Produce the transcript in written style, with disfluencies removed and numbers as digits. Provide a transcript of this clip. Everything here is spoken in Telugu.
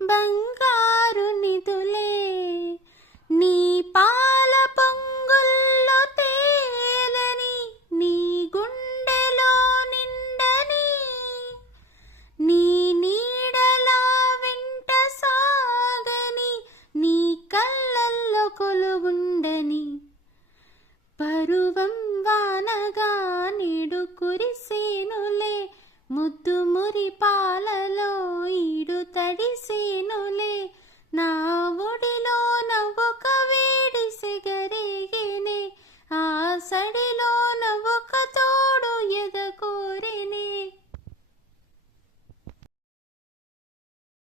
బంగారు నిధులే నీ పాల పొంగుల్లో తేలని నీ గుండెలో నిండని నీ నీడలా వెంట సాగని నీ కళ్ళల్లో కొలువుండని పరువం వానగా నీడు కురిసేనులే ముద్దు మురి పాలలో ఈడు తడిసేనులే